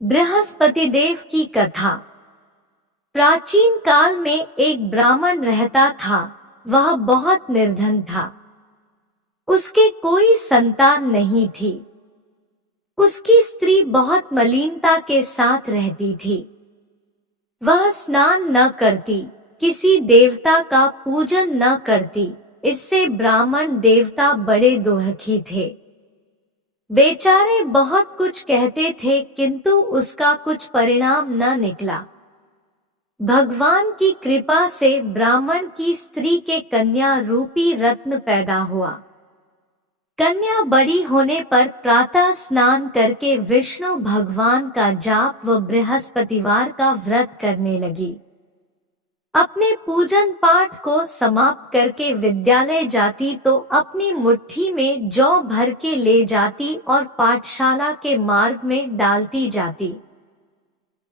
बृहस्पति देव की कथा। प्राचीन काल में एक ब्राह्मण रहता था। वह बहुत निर्धन था। उसके कोई संतान नहीं थी। उसकी स्त्री बहुत मलिनता के साथ रहती थी। वह स्नान न करती, किसी देवता का पूजन न करती। इससे ब्राह्मण देवता बड़े दुखी थे। बेचारे बहुत कुछ कहते थे, किंतु उसका कुछ परिणाम न निकला। भगवान की कृपा से ब्राह्मण की स्त्री के कन्या रूपी रत्न पैदा हुआ। कन्या बड़ी होने पर प्रातः स्नान करके विष्णु भगवान का जाप व बृहस्पतिवार का व्रत करने लगी। अपने पूजन पाठ को समाप्त करके विद्यालय जाती तो अपनी मुट्ठी में जौ भर के ले जाती और पाठशाला के मार्ग में डालती जाती।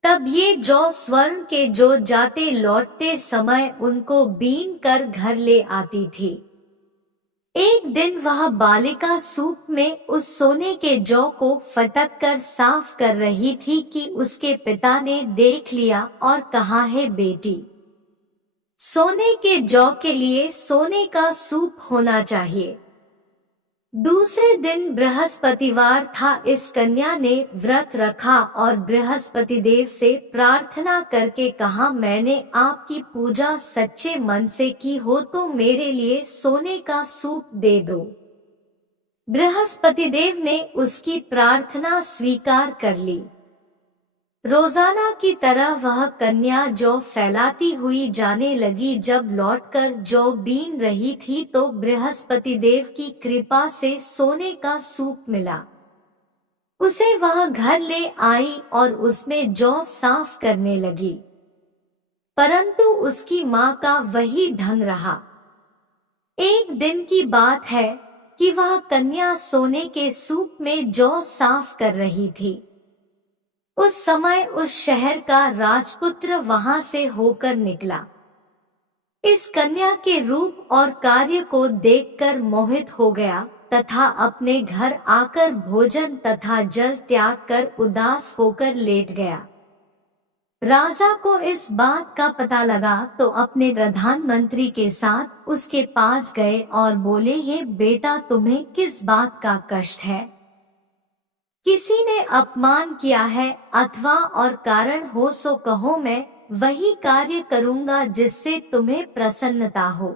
तब ये जौ स्वर्ण के जो जाते लौटते समय उनको बीन कर घर ले आती थी। एक दिन वह बालिका सूप में उस सोने के जौ को फटक कर साफ कर रही थी कि उसके पिता ने देख लिया और कहा, है बेटी, सोने के जौ के लिए सोने का सूप होना चाहिए। दूसरे दिन बृहस्पतिवार था। इस कन्या ने व्रत रखा और बृहस्पति देव से प्रार्थना करके कहा, मैंने आपकी पूजा सच्चे मन से की हो तो मेरे लिए सोने का सूप दे दो। बृहस्पति देव ने उसकी प्रार्थना स्वीकार कर ली। रोजाना की तरह वह कन्या जौ फैलाती हुई जाने लगी। जब लौटकर जौ बीन रही थी तो बृहस्पति देव की कृपा से सोने का सूप मिला। उसे वह घर ले आई और उसमें जौ साफ करने लगी, परंतु उसकी माँ का वही ढंग रहा। एक दिन की बात है कि वह कन्या सोने के सूप में जौ साफ कर रही थी। उस समय उस शहर का राजपुत्र वहां से होकर निकला। इस कन्या के रूप और कार्य को देखकर मोहित हो गया तथा अपने घर आकर भोजन तथा जल त्याग कर उदास होकर लेट गया। राजा को इस बात का पता लगा तो अपने प्रधानमंत्री के साथ उसके पास गए और बोले, हे बेटा, तुम्हें किस बात का कष्ट है? किसी ने अपमान किया है अथवा और कारण हो सो कहो, मैं वही कार्य करूंगा जिससे तुम्हें प्रसन्नता हो।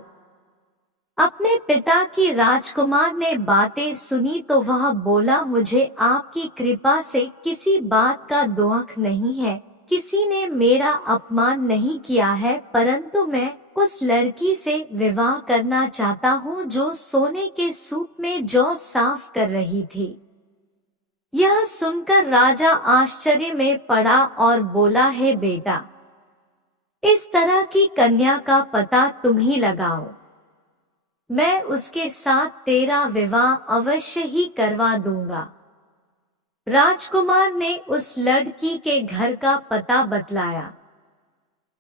अपने पिता की राजकुमार ने बातें सुनी तो वह बोला, मुझे आपकी कृपा से किसी बात का दुख नहीं है। किसी ने मेरा अपमान नहीं किया है, परंतु मैं उस लड़की से विवाह करना चाहता हूँ जो सोने के सूप में जौ साफ कर रही थी। यह सुनकर राजा आश्चर्य में पड़ा और बोला, है बेटा, इस तरह की कन्या का पता तुम ही लगाओ। मैं उसके साथ तेरा विवाह अवश्य ही करवा दूंगा। राजकुमार ने उस लड़की के घर का पता बतलाया।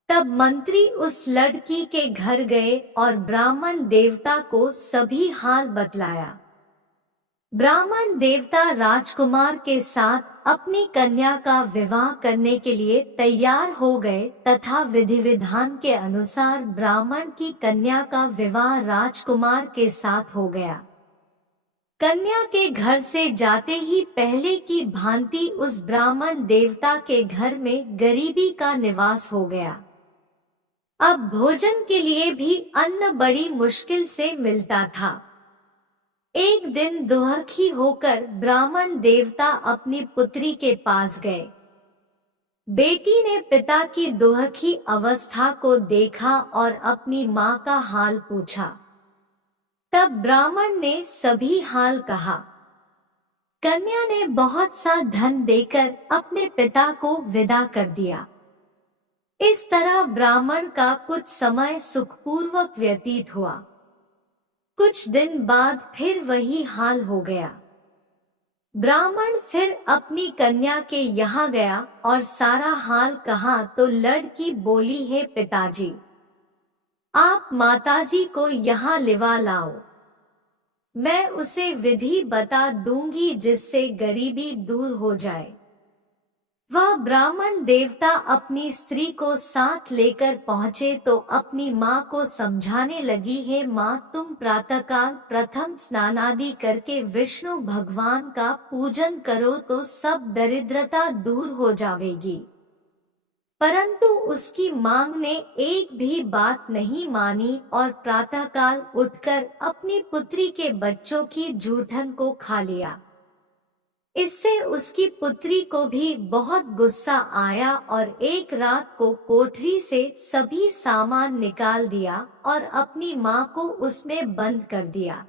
तब मंत्री उस लड़की के घर गए और ब्राह्मण देवता को सभी हाल बतलाया। ब्राह्मण देवता राजकुमार के साथ अपनी कन्या का विवाह करने के लिए तैयार हो गए तथा विधि विधान के अनुसार ब्राह्मण की कन्या का विवाह राजकुमार के साथ हो गया। कन्या के घर से जाते ही पहले की भांति उस ब्राह्मण देवता के घर में गरीबी का निवास हो गया। अब भोजन के लिए भी अन्न बड़ी मुश्किल से मिलता था। एक दिन दुखी होकर ब्राह्मण देवता अपनी पुत्री के पास गए। बेटी ने पिता की दुखी अवस्था को देखा और अपनी माँ का हाल पूछा। तब ब्राह्मण ने सभी हाल कहा। कन्या ने बहुत सा धन देकर अपने पिता को विदा कर दिया। इस तरह ब्राह्मण का कुछ समय सुखपूर्वक व्यतीत हुआ। कुछ दिन बाद फिर वही हाल हो गया। ब्राह्मण फिर अपनी कन्या के यहाँ गया और सारा हाल कहा तो लड़की बोली, है पिताजी, आप माताजी को यहाँ लिवा लाओ। मैं उसे विधि बता दूंगी जिससे गरीबी दूर हो जाए। वह ब्राह्मण देवता अपनी स्त्री को साथ लेकर पहुँचे तो अपनी माँ को समझाने लगी, हे माँ, तुम प्रातःकाल प्रथम स्नानादि करके विष्णु भगवान का पूजन करो तो सब दरिद्रता दूर हो जाएगी। परंतु उसकी मांग ने एक भी बात नहीं मानी और प्रातःकाल उठकर अपनी पुत्री के बच्चों की जूठन को खा लिया। इससे उसकी पुत्री को भी बहुत गुस्सा आया और एक रात को कोठरी से सभी सामान निकाल दिया और अपनी माँ को उसमें बंद कर दिया।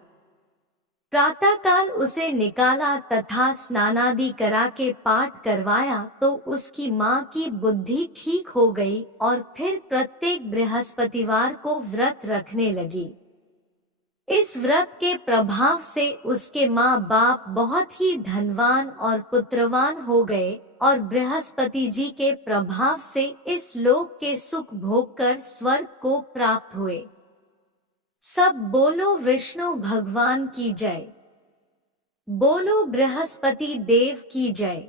प्रातःकाल उसे निकाला तथा स्नानादि करा के पाठ करवाया तो उसकी माँ की बुद्धि ठीक हो गई और फिर प्रत्येक बृहस्पतिवार को व्रत रखने लगी। इस व्रत के प्रभाव से उसके माँ बाप बहुत ही धनवान और पुत्रवान हो गए और बृहस्पति जी के प्रभाव से इस लोक के सुख भोग कर स्वर्ग को प्राप्त हुए। सब बोलो विष्णु भगवान की जय। बोलो बृहस्पति देव की जय।